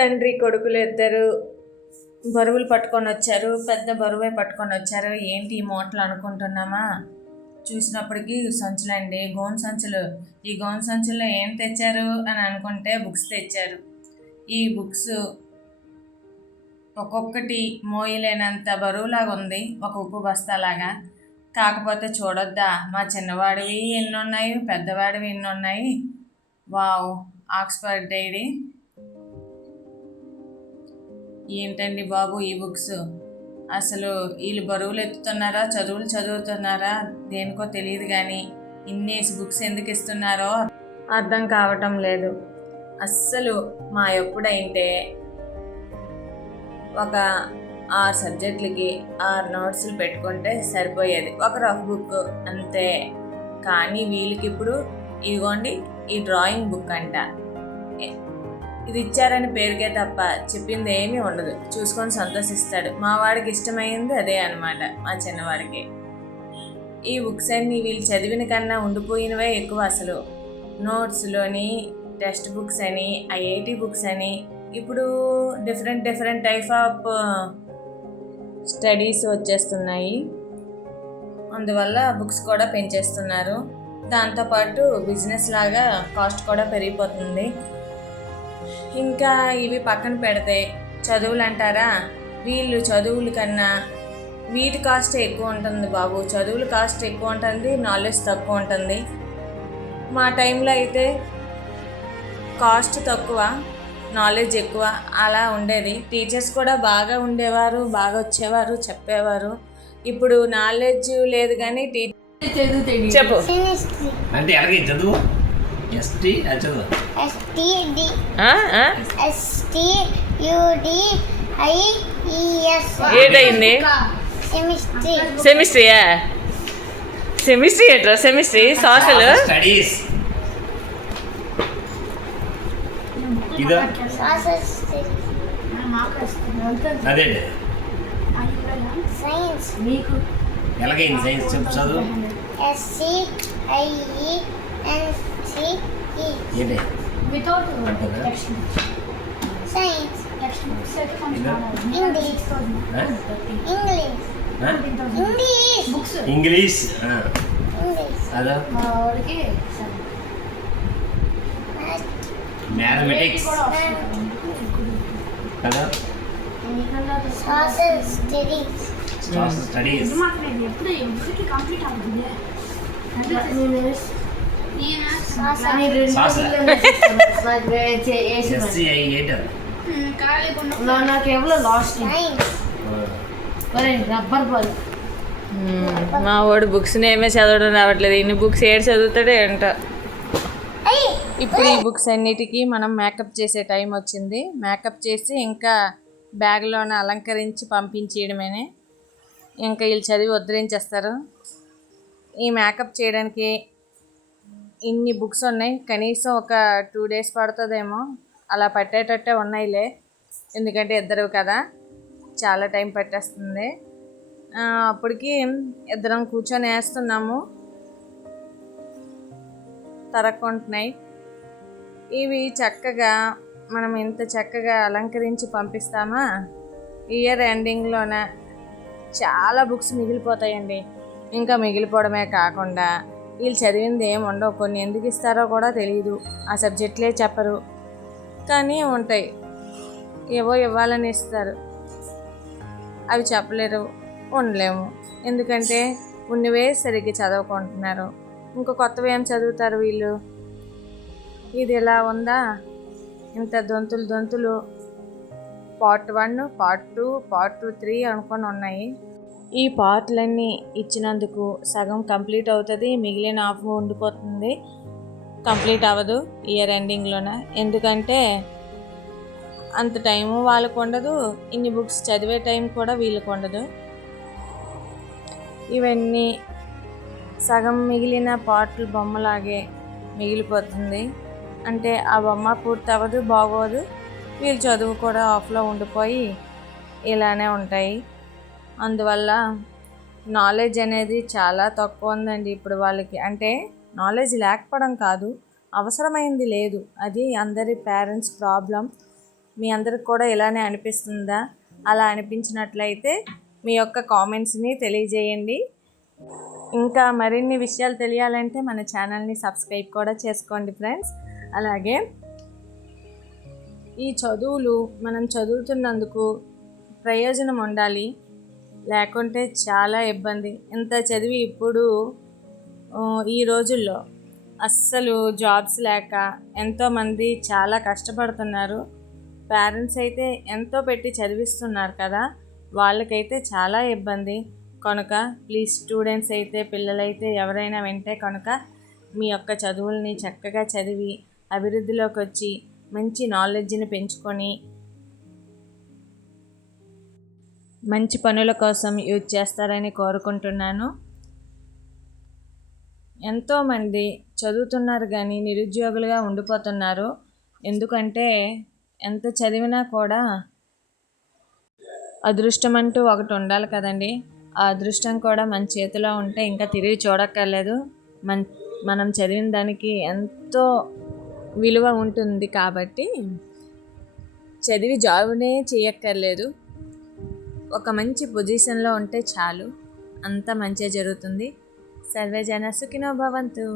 తండ్రి కొడుకులు ఇద్దరు బరువులు పట్టుకొని వచ్చారు. పెద్ద బరువే పట్టుకొని వచ్చారు. ఏంటి ఈ మూటలు అనుకుంటున్నామా, చూసినప్పటికీ సంచులండి, గోన్ సంచులు. ఈ గోన్ సంచుల్లో ఏం తెచ్చారు అని అనుకుంటే బుక్స్ తెచ్చారు. ఈ బుక్స్ ఒక్కొక్కటి మోయలేనంత బరువులాగా ఉంది, ఒక ఉప్పు బస్తాలాగా. కాకపోతే చూడొద్దా, మా చిన్నవాడివి ఎన్ని ఉన్నాయి, పెద్దవాడివి ఎన్ని ఉన్నాయి. Wow, Oxford diary. ఏంటండి బాబు ఈ బుక్స్, అసలు వీళ్ళు బరువులు ఎత్తుతున్నారా, చదువులు చదువుతున్నారా, దేనికో తెలియదు కానీ ఇన్నేసి బుక్స్ ఎందుకు ఇస్తున్నారో అర్థం కావటం లేదు. అస్సలు మా ఎప్పుడైతే ఒక 6 సబ్జెక్టులకి 6 నోట్స్లు పెట్టుకుంటే సరిపోయేది, ఒక రఫ్ బుక్ అంతే. కానీ వీళ్ళకి ఇప్పుడు ఇదిగోండి ఈ డ్రాయింగ్ బుక్ అంట, ఇది ఇచ్చారని పేరుకే తప్ప చెప్పింది ఏమీ ఉండదు. చూసుకొని సంతోషిస్తాడు. మా వాడికి ఇష్టమైంది అదే అనమాట, మా చిన్నవాడికి. ఈ బుక్స్ అన్ని వీళ్ళు చదివిన కన్నా ఉండిపోయినవే ఎక్కువ. అసలు నోట్స్లోని టెక్స్ట్ బుక్స్ అని, ఐఐటి బుక్స్ అని, ఇప్పుడు డిఫరెంట్ టైప్ ఆఫ్ స్టడీస్ వచ్చేస్తున్నాయి. అందువల్ల బుక్స్ కూడా పెంచేస్తున్నారు. దాంతోపాటు బిజినెస్ లాగా కాస్ట్ కూడా పెరిగిపోతుంది. ఇంకా ఇవి పక్కన పెడితే చదువులు అంటారా, వీళ్ళు చదువుల కన్నా వీటి కాస్ట్ ఎక్కువ ఉంటుంది బాబు. చదువుల కాస్ట్ ఎక్కువ ఉంటుంది, నాలెడ్జ్ తక్కువ ఉంటుంది. మా టైంలో అయితే కాస్ట్ తక్కువ, నాలెడ్జ్ ఎక్కువ, అలా ఉండేది. టీచర్స్ కూడా బాగా ఉండేవారు, బాగా వచ్చేవారు, చెప్పేవారు. ఇప్పుడు నాలెడ్జ్ లేదు కానీ చెప్పు అంటే ఎలాగే చదువు ఎస్టీ చదువు ఏదైంది సెమిస్ట్రీయా? సెమిస్ట్రీ ఏంట్రా? సెమిస్ట్రీ సోషల్ స్టడీస్ ఇదా అదే సైన్స్. ఎలాగైంది సైన్స్ చెప్పు చదువు. ఏంటి Without science, English, ఇంగ్లీష్ అదా, మ్యాథమెటిక్స్ కదా, social studies. స్టడీస్ నాకేమో లాస్ట్ రబ్బర్ బాల్. మా వాడు బుక్స్ ఏమే చదవడం రావట్లేదు. ఇన్ని బుక్స్ ఏడు చదువుతాడే అంట. ఇప్పుడు ఈ బుక్స్ అన్నిటికీ మనం మేకప్ చేసే టైం వచ్చింది. మేకప్ చేసి ఇంకా బ్యాగ్లోనే అలంకరించి పంపించేయడమేనే. ఇంకా వీళ్ళు చదివి ఉద్ధరించేస్తారు. ఈ మేకప్ చేయడానికి ఇన్ని బుక్స్ ఉన్నాయి, కనీసం ఒక 2 days పడుతుందేమో. అలా పట్టేటట్టే ఉన్నాయిలే, ఎందుకంటే ఇద్దరు కదా, చాలా టైం పట్టేస్తుంది. అప్పటికి ఇద్దరం కూర్చొని వేస్తున్నాము, తరక్కుంటున్నాయి. ఇవి చక్కగా మనం ఇంత చక్కగా అలంకరించి పంపిస్తామా, ఇయర్ ఎండింగ్లోన చాలా బుక్స్ మిగిలిపోతాయండి. ఇంకా మిగిలిపోవడమే కాకుండా వీళ్ళు చదివింది ఏమి ఉండవు. కొన్ని ఎందుకు ఇస్తారో కూడా తెలియదు, ఆ సబ్జెక్టులే చెప్పరు, కానీ ఉంటాయి. ఏవో ఇవ్వాలని ఇస్తారు, అవి చెప్పలేరు, ఉండలేము. ఎందుకంటే ఉన్నవే సరిగ్గా చదవకుంటున్నారు, ఇంకో కొత్తవి ఏం చదువుతారు వీళ్ళు. ఇది ఎలా ఉందా, ఇంత దొంతులు part 1, part 2, part 2, 3 అనుకొని ఉన్నాయి. ఈ పార్ట్లన్నీ ఇచ్చినందుకు సగం కంప్లీట్ అవుతుంది, మిగిలిన హాఫ్ ఉండిపోతుంది. కంప్లీట్ అవ్వదు ఇయర్ ఎండింగ్లోన. ఎందుకంటే అంత టైము వాళ్ళకు ఉండదు, ఇన్ని బుక్స్ చదివే టైం కూడా వీళ్ళకు ఉండదు. ఇవన్నీ సగం మిగిలిన పార్ట్లు బొమ్మలాగే మిగిలిపోతుంది. అంటే ఆ బొమ్మ పూర్తి అవ్వదు, బాగోదు. వీళ్ళ చదువు కూడా ఆఫ్లో ఉండిపోయి ఇలానే ఉంటాయి. అందువల్ల నాలెడ్జ్ అనేది చాలా తక్కువ ఉందండి ఇప్పుడు వాళ్ళకి. అంటే నాలెడ్జ్ లేకపోవడం కాదు, అవసరమైంది లేదు, అది అందరి పేరెంట్స్ ప్రాబ్లం. మీ అందరికి కూడా ఇలానే అనిపిస్తుందా? అలా అనిపించినట్లయితే మీ యొక్క కామెంట్స్ని తెలియజేయండి. ఇంకా మరిన్ని విషయాలు తెలియాలంటే మన ఛానల్ని సబ్స్క్రైబ్ కూడా చేసుకోండి ఫ్రెండ్స్. అలాగే ఈ చదువులు మనం చదువుతున్నందుకు ప్రయోజనం ఉండాలి, లేకుంటే చాలా ఇబ్బంది. ఇంత చదివి ఇప్పుడు ఈ రోజుల్లో అస్సలు జాబ్స్ లేక ఎంతోమంది చాలా కష్టపడుతున్నారు. పేరెంట్స్ అయితే ఎంతో పెట్టి చదివిస్తున్నారు కదా, వాళ్ళకైతే చాలా ఇబ్బంది. కనుక ప్లీజ్ స్టూడెంట్స్ అయితే, పిల్లలైతే ఎవరైనా వింటే కనుక మీ యొక్క చదువుల్ని చక్కగా చదివి అభివృద్ధిలోకి వచ్చి మంచి నాలెడ్జ్ని పెంచుకొని మంచి పనుల కోసం యూజ్ చేస్తారని కోరుకుంటున్నాను. ఎంతోమంది చదువుతున్నారు కానీ నిరుద్యోగులుగా ఉండిపోతున్నారు. ఎందుకంటే ఎంత చదివినా కూడా అదృష్టం అంటూ ఒకటి ఉండాలి కదండి. ఆ అదృష్టం కూడా మన చేతిలో ఉంటే ఇంకా తిరిగి చూడక్కర్లేదు. మనం చదివిన దానికి ఎంతో విలువ ఉంటుంది. కాబట్టి చదివి జాబునే చేయక్కర్లేదు, ఒక మంచి పొజిషన్లో ఉంటే చాలు, అంతా మంచిగా జరుగుతుంది. సర్వే జన సుఖినో భవంతు.